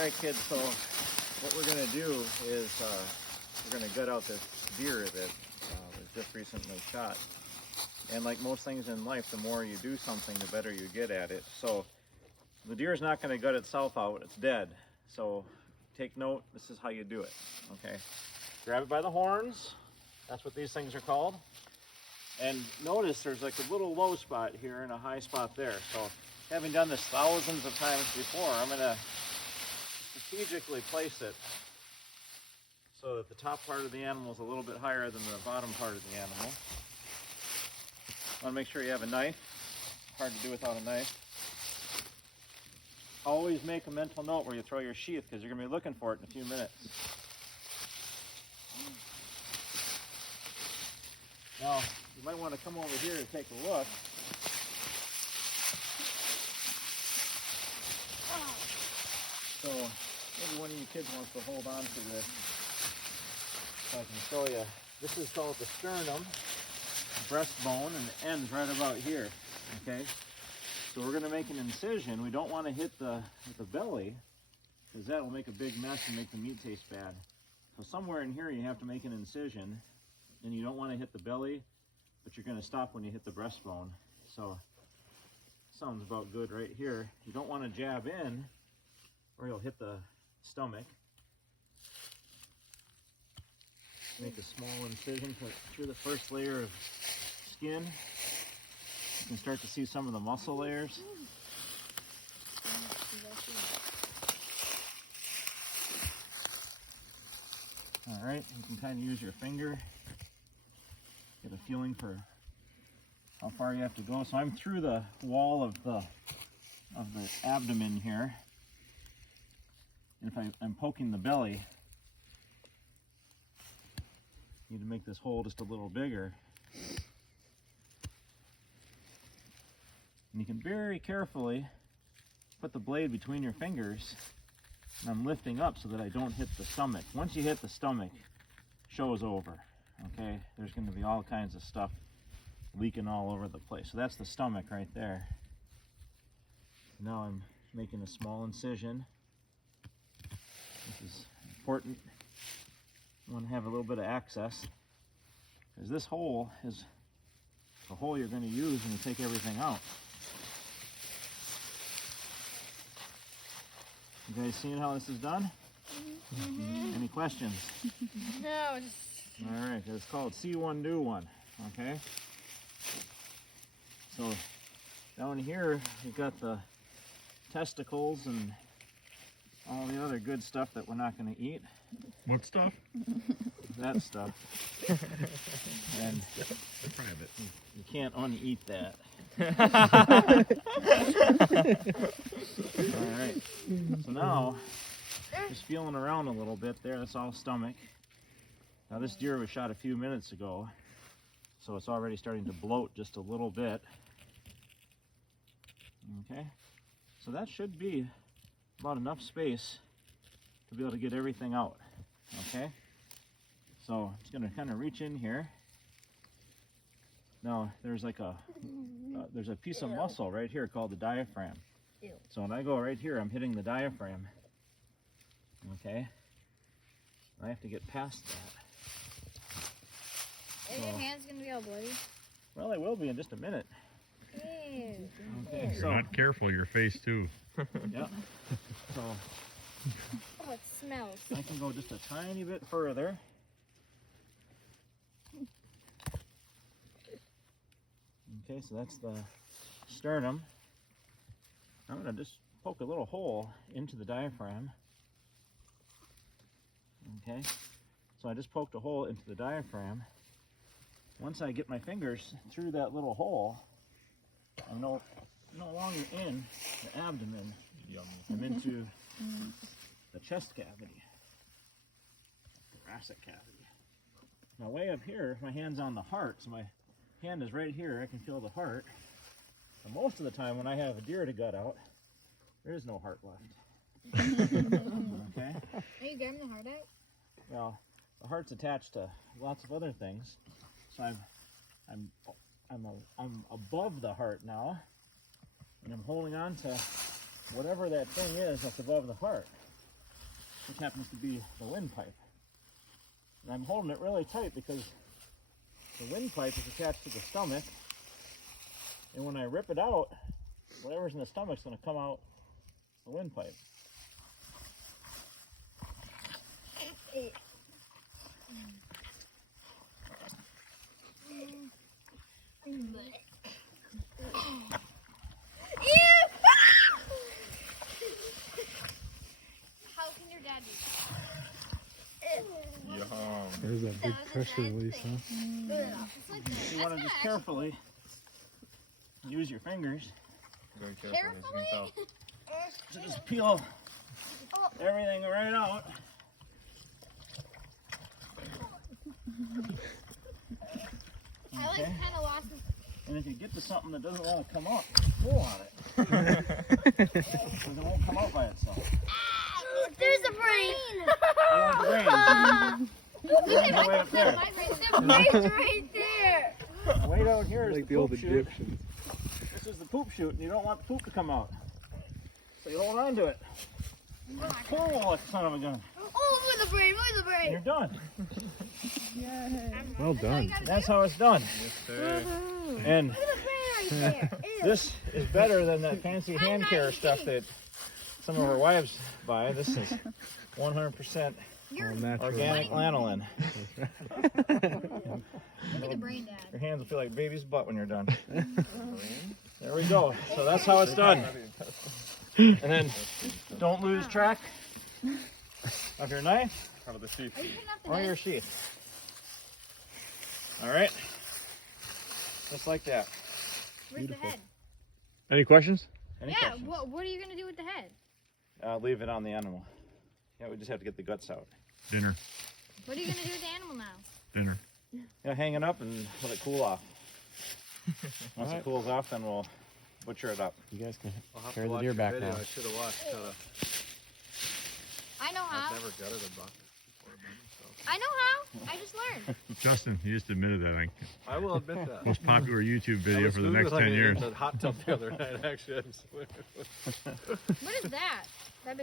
Alright kids, so what we're going to do is we're going to gut out this deer that was just recently shot. And like most things in life, the more you do something, the better you get at it. So the deer is not going to gut itself out, it's dead. So take note, this is how you do it, okay? Grab it by the horns, that's what these things are called. And notice there's like a little low spot here and a high spot there. So having done this thousands of times before, I'm going to strategically place it so that the top part of the animal is a little bit higher than the bottom part of the animal. Want to make sure you have a knife. Hard to do without a knife. Always make a mental note where you throw your sheath because you're going to be looking for it in a few minutes. Now, you might want to come over here and take a look. So, maybe one of you kids wants to hold on to this so I can show you. This is called the sternum, breastbone, and it ends right about here, okay? So we're going to make an incision. We don't want to hit the belly because that will make a big mess and make the meat taste bad. So somewhere in here you have to make an incision, and you don't want to hit the belly, but you're going to stop when you hit the breastbone. So sounds about good right here. You don't want to jab in or you'll hit the stomach. Make a small incision through the first layer of skin. You can start to see some of the muscle layers. All right, you can kind of use your finger, get a feeling for how far you have to go. So I'm through the wall of the abdomen here. And if I'm poking the belly, you need to make this hole just a little bigger. And you can very carefully put the blade between your fingers, and I'm lifting up so that I don't hit the stomach. Once you hit the stomach, show's over, okay? There's going to be all kinds of stuff leaking all over the place. So that's the stomach right there. Now I'm making a small incision. This is important. You want to have a little bit of access because this hole is the hole you're going to use when you take everything out. You guys seeing how this is done? Mm-hmm. Any questions? No. All right, it's called see one, do one, okay? So down here you've got the testicles and all the other good stuff that we're not going to eat. What stuff? That stuff. And private. You can't uneat that. All right. So now, just feeling around a little bit there. That's all stomach. Now this deer was shot a few minutes ago, so it's already starting to bloat just a little bit. Okay. So that should be about enough space to be able to get everything out. Okay. So I'm just going to kind of reach in here. Now there's like there's a piece of muscle right here called the diaphragm. So when I go right here, I'm hitting the diaphragm. Okay. I have to get past that. Are your hands gonna be all bloody? Well, they will be in just a minute. Ew. Okay. If you're not careful, your face too. Yeah. So Oh, it smells. I can go just a tiny bit further. Okay, so that's the sternum. I'm going to just poke a little hole into the diaphragm. Okay, so I just poked a hole into the diaphragm. Once I get my fingers through that little hole, I'm no longer in the abdomen. I'm into the chest cavity, thoracic cavity. Now way up here, my hand's on the heart, so my hand is right here. I can feel the heart. And most of the time when I have a deer to gut out, there is no heart left. Okay? Are you grabbing the heart out? Well, the heart's attached to lots of other things. So I'm above the heart now, and I'm holding on to whatever that thing is that's above the heart. which happens to be the windpipe. And I'm holding it really tight because the windpipe is attached to the stomach, and when I rip it out, whatever's in the stomach's going to come out the windpipe. How can your dad do that? Yum. There's that big pressure release, huh? It's like You want to just carefully use your fingers. Very Carefully? So just peel everything right out. I like Okay. kind of lost his. And if you get to something that doesn't want to come up, pull on it. Because it won't come out by itself. There's a brain. I want the brain. Look at Way up there. my brain. The brain's right there. Way down here is Like the the old poop chute. Egyptians. This is the poop chute, and you don't want the poop to come out. So you hold on to it. Pull like son of a gun. Oh, move the brain. Move the And brain. you're done. Well done. That's how it's done. Yes, sir. And Move the brain right there. Ew. this is better than that fancy hand care stuff that some of our wives buy. This is 100% You're All natural. organic lanolin. Look at the brain, Dad. Your hands will feel like baby's butt when you're done. There we go. So that's how it's done. And then don't lose track of your knife Out of the sheath. Are you picking up the or head? your sheath. All right. Just like that. Where's the head? Any questions? Any Yeah. questions? What are you gonna do with the head? Leave it on the animal. Yeah, we just have to get the guts out. Dinner. What are you gonna do with the animal now? Dinner. Yeah, hang it up and let it cool off. Once Alright. it cools off, then we'll butcher it up. You guys can I'll have carry to the watch deer your back video. now. I should have watched how to. I know how. I've never gutted a buck before, so. I know how. I just learned. Justin, you just admitted that. Like, I will admit that. most popular YouTube I video was for the next 10 Googling it years. in the hot tub the other night, actually. I swear. What is that? That big